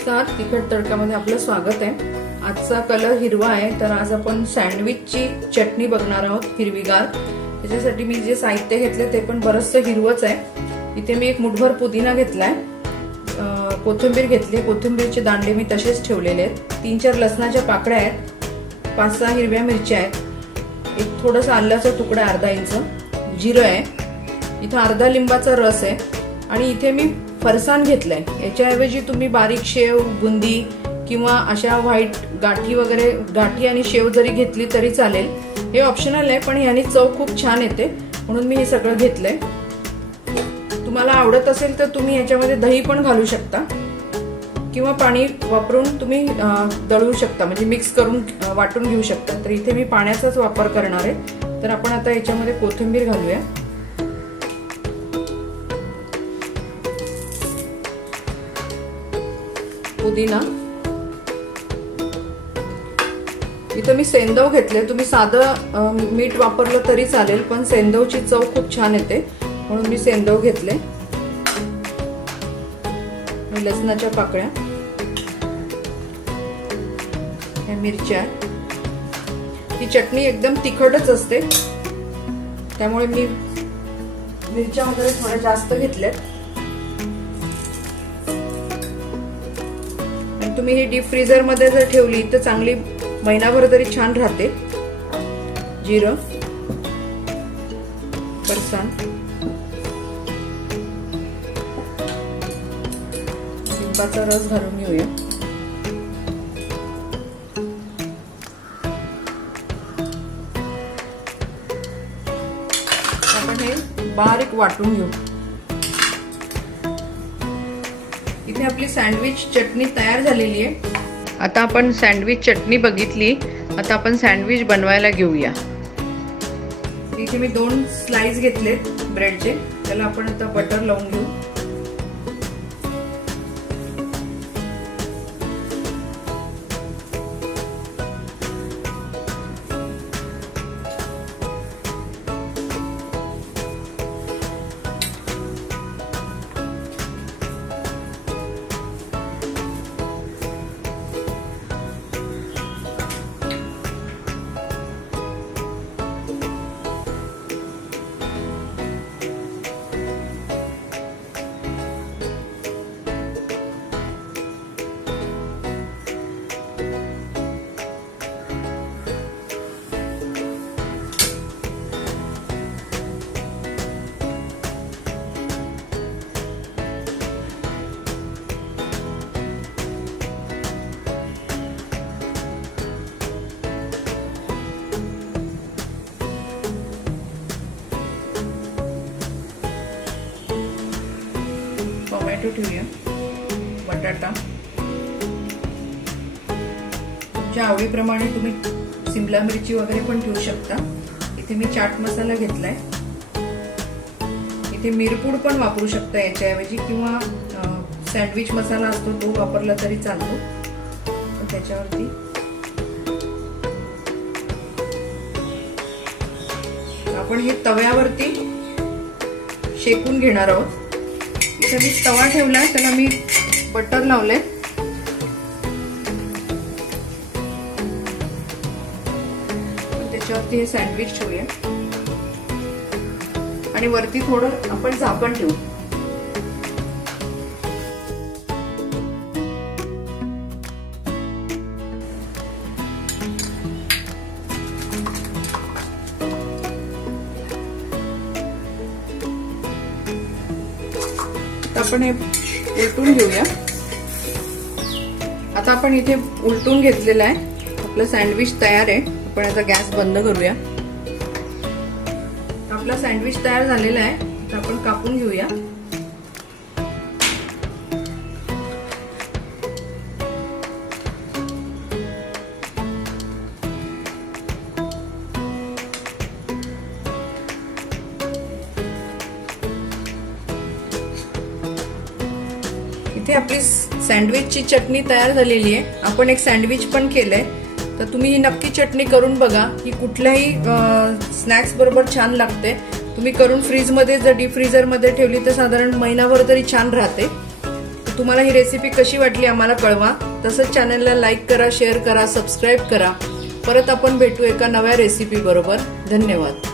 नमस्कार, तिखट तडकामध्ये आपलं स्वागत आहे। आजचा कलर हिरवा आहे, तर आज आपण सँडविचची चटणी बघणार आहोत हिरवीगार। त्याच्यासाठी मी जे साहित्य घेतले ते पण बरंचसं हिरवंच आहे। इथे मी एक मुठभर पुदिना घेतलाय, कोथिंबीर घेतली, कोथिंबीरचे दांडे मी तसेच ठेवलेले आहेत, 3-4 लसणाच्या पाकळ्या आहेत, 5-6 हिरव्या मिरच्या आहेत, एक थोडासा आल्याचा तुकडा अर्धा इंच, जिरं आहे, इथे अर्धा लिंबाचा रस आहे आणि इथे मी फरसाण घेतलाय। याच्याऐवजी तुम्ही बारीक शेव, बुंदी किंवा अशा व्हाईट गाठी वगैरे गाठी आणि शेव जरी घेतली तरी चालेल, हे ऑप्शनल आहे, पण याने चव खूप छान येते म्हणून मी हे सगळं घेतलंय। तुम्हाला आवडत असेल तर तुम्ही याच्यामध्ये दही पण घालू शकता किंवा पाणी वापरून तुम्ही दळू शकता, म्हणजे मिक्स करून वाटून घेऊ शकता। तर इथे मी पाण्याचाच वापर करणार आहे। तर आपण आता याच्यामध्ये कोथिंबीर घालूया, पुदिना, इथे मी सेंदव घेतले, तुम्ही साधं मीठ वापरलं तरी चालेल, पण सेंदवची चव खूप छान येते म्हणून मी सेंदव घेतले। लसणाच्या पाकळ्या, ह्या मिरच्या, ही चटणी एकदम तिखटच असते त्यामुळे मी मिरच्या वगैरे थोड्या जास्त घेतल्यात। तुम्ही ही डीप फ्रीजर मध्ये जर ठेवली तर चांगली महिनाभर तरी छान राहते। जिरं, फरसाण, लिंबाचा रस घालून घेऊया। आपण हे बारीक वाटून घेऊ। इथे आपली सँडविच चटणी तयार झालेली आहे। आता आपण सँडविच चटणी बघितली, आता आपण सँडविच बनवायला घेऊया। इथे मी 2 स्लाइस घेतलेत ब्रेडचे, त्याला आपण आता बटर लावून घेऊ। टोमॅटो ठेवूया, बटाटा, तुमच्या आवडीप्रमाणे तुम्ही शिमला मिरची वगैरे पण ठेवू शकता। इथे मी चाट मसाला घेतलाय, इथे मिरपूड पण वापरू शकता याच्याऐवजी, किंवा सँडविच मसाला असतो तो वापरला तरी चालतो। त्याच्यावरती आपण हे तव्यावरती शेकून घेणार आहोत। इथे मी तवा ठेवलाय, त्याला मी बटर लावले, त्याच्यावरती हे सँडविच ठेवूया आणि वरती थोडं आपण झाकण ठेवू। आपण हे उलटून घेऊया। आता आपण इथे उलटून घेतलेला आहे, आपलं सँडविच तयार आहे। आपण आता गॅस बंद करूया। आपला सँडविच तयार झालेला आहे, आता आपण कापून घेऊया। इथे आपली सँडविचची चटणी तयार झालेली आहे। आपण एक सँडविच पण केलंय, तर तुम्ही ही नक्की चटणी करून बघा, ही कुठल्याही स्नॅक्स बरोबर छान लागते। तुम्ही करून फ्रीज मध्ये जर डीप फ्रीजर मध्ये ठेवली तर साधारण महिनाभर तरी छान राहते। तुम्हाला ही रेसिपी कशी वाटली आम्हाला कळवा। तसंच चॅनलला लाईक करा, शेअर करा, सबस्क्राईब करा। परत आपण भेटू एका नव्या रेसिपी बरोबर। धन्यवाद।